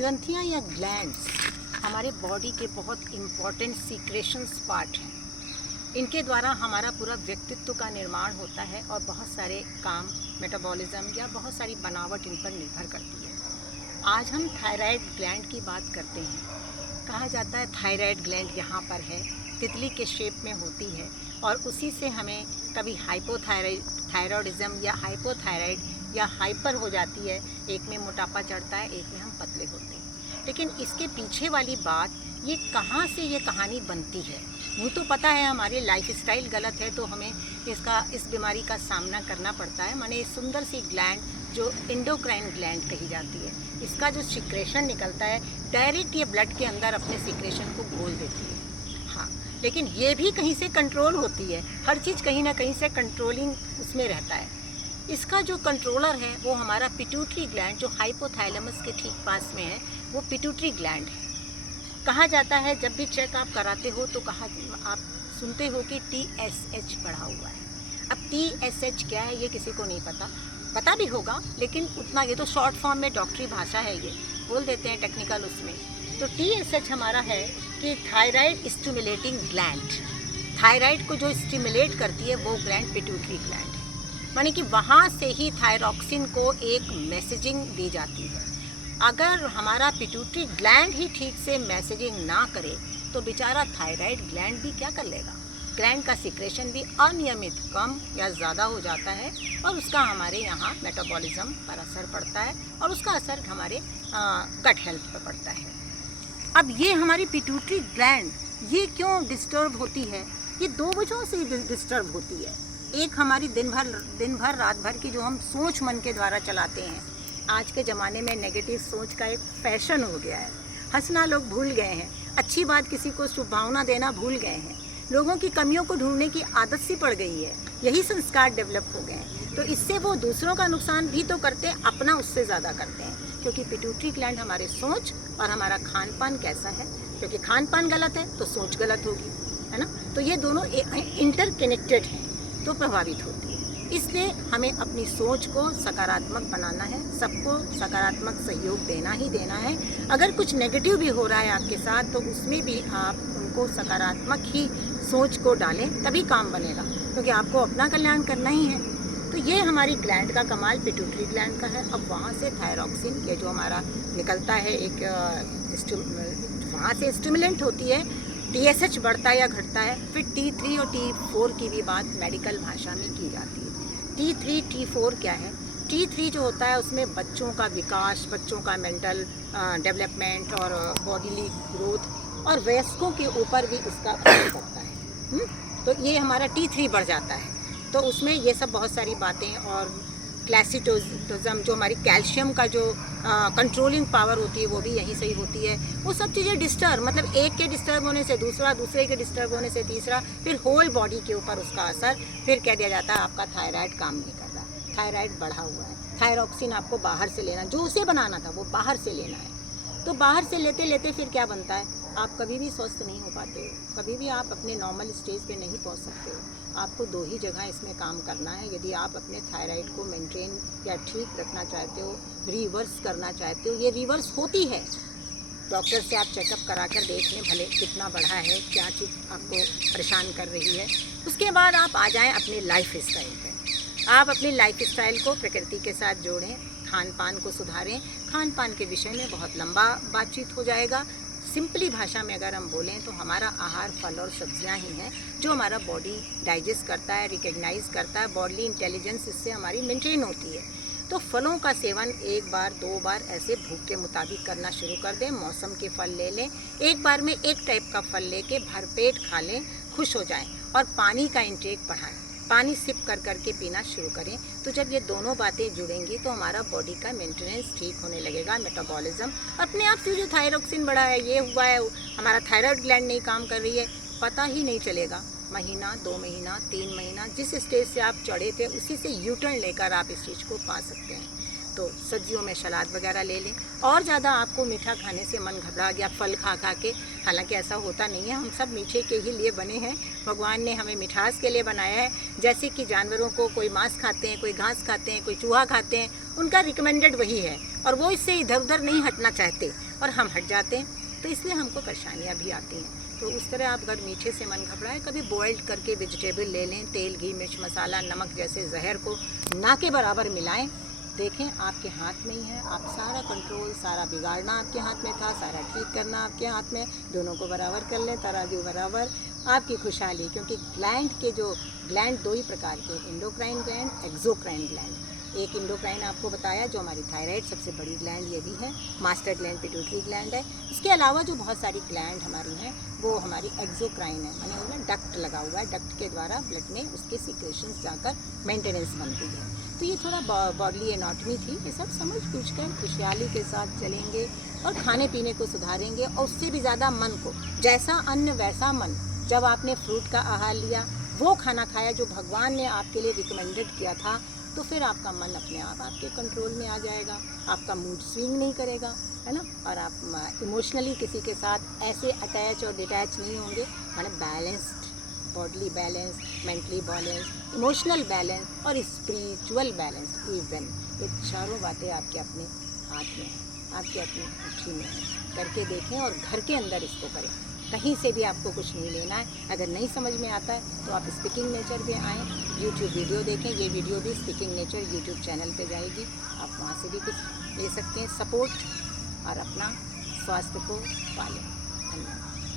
ग्रंथियाँ या ग्लैंड्स हमारे बॉडी के बहुत इम्पॉर्टेंट सीक्रेशंस पार्ट हैं। इनके द्वारा हमारा पूरा व्यक्तित्व का निर्माण होता है और बहुत सारे काम, मेटाबॉलिज्म या बहुत सारी बनावट इन पर निर्भर करती है। आज हम थायराइड ग्लैंड की बात करते हैं। कहा जाता है थायराइड ग्लैंड यहाँ पर है, तितली के शेप में होती है और उसी से हमें कभी थायरॉयडिज्म या हाइपोथायराइड या हाइपर हो जाती है। एक में मोटापा चढ़ता है, एक में हम पतले होते हैं। लेकिन इसके पीछे वाली बात, ये कहाँ से ये कहानी बनती है। यूँ तो पता है हमारी लाइफस्टाइल गलत है तो हमें इस बीमारी का सामना करना पड़ता है। माने सुंदर सी ग्लैंड जो एंडोक्राइन ग्लैंड कही जाती है, इसका जो सिक्रेशन निकलता है डायरेक्ट ये ब्लड के अंदर अपने सिक्रेशन को घोल देती है। हाँ, लेकिन ये भी कहीं से कंट्रोल होती है। हर चीज़ कहीं ना कहीं से कंट्रोलिंग उसमें रहता है। इसका जो कंट्रोलर है वो हमारा पिट्यूटरी ग्लैंड, जो हाइपोथैलेमस के ठीक पास में है, वो पिट्यूटरी ग्लैंड है। कहा जाता है जब भी चेक आप कराते हो तो आप सुनते हो कि TSH बढ़ा हुआ है। अब TSH क्या है ये किसी को नहीं पता भी होगा, लेकिन उतना, ये तो शॉर्ट फॉर्म में डॉक्टरी भाषा है, ये बोल देते हैं टेक्निकल उसमें। तो TSH हमारा है कि थायराइड स्टिमुलेटिंग ग्लैंड। थायराइड को जो स्टिमुलेट करती है वो ग्लैंड पिट्यूटरी ग्लैंड है। माने कि वहाँ से ही थायरॉक्सिन को एक मैसेजिंग दी जाती है। अगर हमारा पिट्यूटरी ग्लैंड ही ठीक से मैसेजिंग ना करे तो बेचारा थायराइड ग्लैंड भी क्या कर लेगा। ग्लैंड का सिक्रेशन भी अनियमित कम या ज़्यादा हो जाता है और उसका हमारे यहाँ मेटाबॉलिज्म पर असर पड़ता है और उसका असर हमारे गट हेल्थ पर पड़ता है। अब ये हमारी पिट्यूटरी ग्लैंड ये क्यों डिस्टर्ब होती है? ये दो वजहों से डिस्टर्ब होती है। एक हमारी दिन भर रात भर की जो हम सोच मन के द्वारा चलाते हैं। आज के ज़माने में नेगेटिव सोच का एक फैशन हो गया है। हंसना लोग भूल गए हैं, अच्छी बात किसी को शुभभावना देना भूल गए हैं। लोगों की कमियों को ढूंढने की आदत सी पड़ गई है। यही संस्कार डेवलप हो गए हैं। तो इससे वो दूसरों का नुकसान भी तो करते हैं, अपना उससे ज़्यादा करते हैं। क्योंकि पिट्यूटरी ग्लैंड हमारे सोच और हमारा खान पान कैसा है, क्योंकि खान पान गलत है तो सोच गलत होगी, है ना। तो ये दोनों इंटरकनेक्टेड हैं, तो प्रभावित होती है। इसलिए हमें अपनी सोच को सकारात्मक बनाना है, सबको सकारात्मक सहयोग देना ही देना है। अगर कुछ नेगेटिव भी हो रहा है आपके साथ तो उसमें भी आप उनको सकारात्मक ही सोच को डालें, तभी काम बनेगा, क्योंकि आपको अपना कल्याण करना ही है। तो ये हमारी ग्लैंड का कमाल पिट्यूटरी ग्लैंड का है। अब वहाँ से थायरॉक्सिन, ये जो हमारा निकलता है एक वहाँ से स्टिमुलेंट होती है, TSH बढ़ता है या घटता है। फिर T3 और T4 की भी बात मेडिकल भाषा में की जाती है। T3 T4 क्या है? T3 जो होता है उसमें बच्चों का विकास, बच्चों का मेंटल डेवलपमेंट और बॉडीली ग्रोथ और वयस्कों के ऊपर भी इसका असर पड़ता है। तो ये हमारा T3 बढ़ जाता है, तो उसमें ये सब बहुत सारी बातें और क्लैसिटोजम, जो हमारी कैल्शियम का जो कंट्रोलिंग पावर होती है वो भी यहीं से ही होती है। वो सब चीज़ें डिस्टर्ब, मतलब एक के डिस्टर्ब होने से दूसरा, दूसरे के डिस्टर्ब होने से तीसरा, फिर होल बॉडी के ऊपर उसका असर। फिर कह दिया जाता है आपका थायराइड काम नहीं कर रहा, थायराइड बढ़ा हुआ है। थायरॉक्सिन आपको बाहर से लेना, जो उसे बनाना था वो बाहर से लेना है। तो बाहर से लेते लेते फिर क्या बनता है, आप कभी भी स्वस्थ नहीं हो पाते हो, कभी भी आप अपने नॉर्मल स्टेज पे नहीं पहुंच सकते हो। आपको दो ही जगह इसमें काम करना है। यदि आप अपने थायराइड को मेंटेन या ठीक रखना चाहते हो, रिवर्स करना चाहते हो, ये रिवर्स होती है। डॉक्टर से आप चेकअप करा कर देख लें भले कितना बढ़ा है, क्या चीज़ आपको परेशान कर रही है। उसके बाद आप आ जाएँ अपनी लाइफ स्टाइल पर। आप अपनी लाइफ स्टाइल को प्रकृति के साथ जोड़ें, खान पान को सुधारें। खान पान के विषय में बहुत लंबा बातचीत हो जाएगा। सिंपली भाषा में अगर हम बोलें तो हमारा आहार फल और सब्जियां ही हैं, जो हमारा बॉडी डाइजेस्ट करता है, रिकग्नाइज करता है। बॉडी इंटेलिजेंस इससे हमारी मेंटेन होती है। तो फलों का सेवन 1 बार 2 बार ऐसे भूख के मुताबिक करना शुरू कर दें। मौसम के फल ले लें, एक बार में एक टाइप का फल लेके भरपेट खा लें, खुश हो जाएं। और पानी का इंटेक बढ़ाएं, पानी सिप कर करके पीना शुरू करें। तो जब ये दोनों बातें जुड़ेंगी तो हमारा बॉडी का मेंटेनेंस ठीक होने लगेगा। मेटाबॉलिज्म अपने आप से, जो थायरॉक्सिन बढ़ा है, ये हुआ है, हमारा थायराइड ग्लैंड नहीं काम कर रही है, पता ही नहीं चलेगा। महीना, 2 महीना, 3 महीना, जिस स्टेज से आप चढ़े थे उसी से यूटर्न लेकर आप इस चीज़ को पा सकते हैं। तो सब्जियों में सलाद वगैरह ले लें। और ज़्यादा आपको मीठा खाने से मन घबरा गया फल खा खा के, हालांकि ऐसा होता नहीं है, हम सब मीठे के ही लिए बने हैं। भगवान ने हमें मिठास के लिए बनाया है। जैसे कि जानवरों को कोई मांस खाते हैं, कोई घास खाते हैं, कोई चूहा खाते हैं, उनका रिकमेंडेड वही है और वो इससे इधर उधर नहीं हटना चाहते। और हम हट जाते हैं, तो इसलिए हमको परेशानियाँ भी आती हैं। तो उस तरह आप अगर मीठे से मन घबराए, कभी बॉइल्ड करके वेजिटेबल ले लें, तेल घी मिर्च मसाला नमक जैसे जहर को ना के बराबर मिलाएं। देखें आपके हाथ में ही है, आप सारा कंट्रोल, सारा बिगाड़ना आपके हाथ में था, सारा ठीक करना आपके हाथ में। दोनों को बराबर कर लें, तराजू बराबर, आपकी खुशहाली। क्योंकि ग्लैंड के जो ग्लैंड दो ही प्रकार के, एंडोक्राइन ग्लैंड, एक्सोक्राइन ग्लैंड। एक इंडोक्राइन आपको बताया जो हमारी थायराइड सबसे बड़ी ग्लैंड ये भी है, मास्टर ग्लैंड पिट्यूटरी ग्लैंड है। इसके अलावा जो बहुत सारी ग्लैंड हमारी हैं वो हमारी एक्सोक्राइन है, यानी उसमें डक्ट लगा हुआ है, डक्ट के द्वारा ब्लड में उसके सीक्रेशंस जाकर मेंटेनेंस बनती है। तो ये थोड़ा बॉडली एनाटॉमी थी, ये सब समझ पूछ कर खुशहाली के साथ चलेंगे और खाने पीने को सुधारेंगे। और उससे भी ज़्यादा मन को, जैसा अन्न वैसा मन। जब आपने फ्रूट का आहार लिया, वो खाना खाया जो भगवान ने आपके लिए रिकमेंडेड किया था, तो फिर आपका मन अपने आप आपके कंट्रोल में आ जाएगा, आपका मूड स्विंग नहीं करेगा, है ना। और आप इमोशनली किसी के साथ ऐसे अटैच और डिटैच नहीं होंगे, माने balanced, bodily balance, mentally balance, emotional balance और स्पिरिचुअल बैलेंस इवन। ये चारों बातें आपके अपने हाथ में हैं, आपके अपनी मुट्ठी में हैं। करके देखें और घर के अंदर इसको करें, कहीं से भी आपको कुछ नहीं लेना है। अगर नहीं समझ में आता है तो आप स्पीकिंग नेचर पे आएँ, यूट्यूब वीडियो देखें। ये वीडियो भी स्पीकिंग नेचर यूट्यूब चैनल पे जाएगी, आप वहाँ से भी कुछ ले सकते हैं सपोर्ट, और अपना स्वास्थ्य को पालें। धन्यवाद।